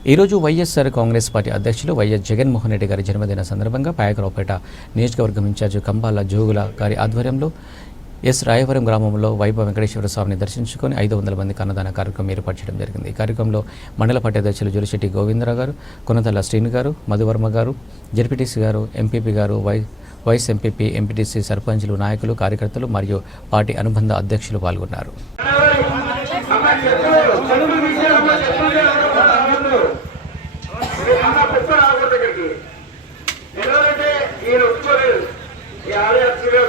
ఈరోజు వైఎస్ఆర్ కాంగ్రెస్ పార్టీ అధ్యక్షులు వైఎస్ జగన్మోహన్ రెడ్డి గారి జన్మదిన సందర్భంగా పాయకరావుపేట నియోజకవర్గం ఇన్ఛార్జి కంబాల జోగుల గారి ఆధ్వర్యంలో ఎస్ రాయవరం గ్రామంలో వైభవ వెంకటేశ్వర స్వామిని దర్శించుకొని 500 మందికి అన్నదాన కార్యక్రమం ఏర్పాటు చేయడం జరిగింది. ఈ కార్యక్రమంలో మండల పార్టీ అధ్యక్షులు జులిశెట్టి గోవిందరావు గారు, కొనతల శ్రీను గారు, మధువర్మ గారు, జెడ్పీటీసీ గారు, ఎంపీపీ గారు, వైస్ ఎంపీపీ, ఎంపీటీసీ, సర్పంచులు, నాయకులు, కార్యకర్తలు మరియు పార్టీ అనుబంధ అధ్యక్షులు పాల్గొన్నారు.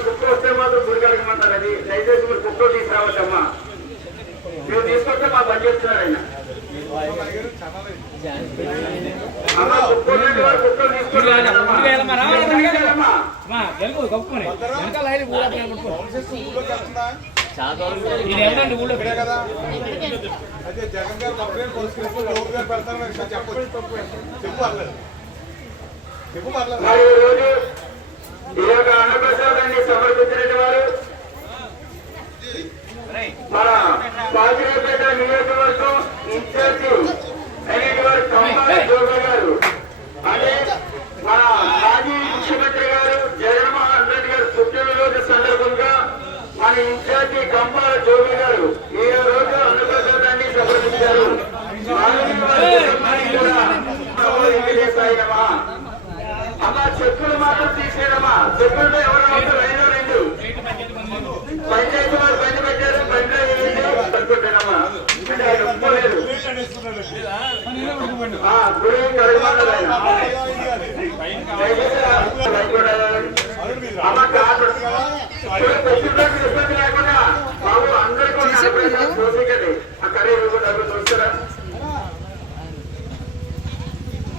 కుక్క వస్తే మాత్రం గుడి కడగమంటారు. అది దయచేసి మీరు కుక్క తీసుకురావచ్చమ్మా. మీరు తీసుకొస్తే మా పని చేస్తున్నారు ఆయన. అమ్మా కుక్కలు ఈ యొక్క అన్నప్రసాదాన్ని సమర్పించిన వారు మన పాజిరేపేట నియోజకవర్గం ఇన్ఛార్జి అయిన వారు కంబాల జోగ గారు, అదే మన మాజీ ముఖ్యమంత్రి గారు జగన్మోహన్ రెడ్డి గారు పుట్టినరోజు సందర్భంగా మన ఇన్ఛార్జి కంబాల జోగ గారు ఈ రోజు అన్నప్రసాదాన్ని సమర్పించారు. అమ్మా చెక్కులు మాత్రం తీసేయడమ్మా. చెక్కులతో ఎవరు అవసరం అయినా రెండు పంచాయతీ వారు బండి పెట్టారు. బండి అనుకుంటానమ్మా. అంటే ఆయన ఒప్పుకోలేదు. గుడి కడగమన్నది ఆయన. అమ్మ కాదు ఇబ్బంది లేకుండా బాబు అందరికీ చూసికండి. ఆ కర్రీ చూస్తారా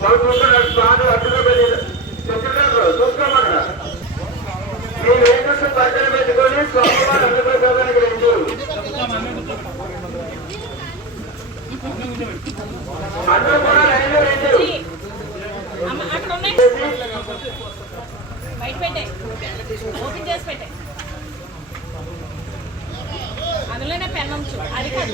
బాబు? చూస్తున్నారు బాగా అడ్డుగా వెళ్ళి చూసుకోమన్నా. మీరు ఏం చూస్తే పక్కన పెట్టుకొని స్వామివారి అన్నప్రసాదానికి రెండు అన్నం కూడా రెండు అందులోనే పెన్నంచు అది కాదు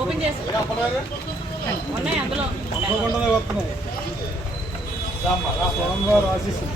ఓపెన్ చేసి ఉన్నాయి. అందులో రాజేసి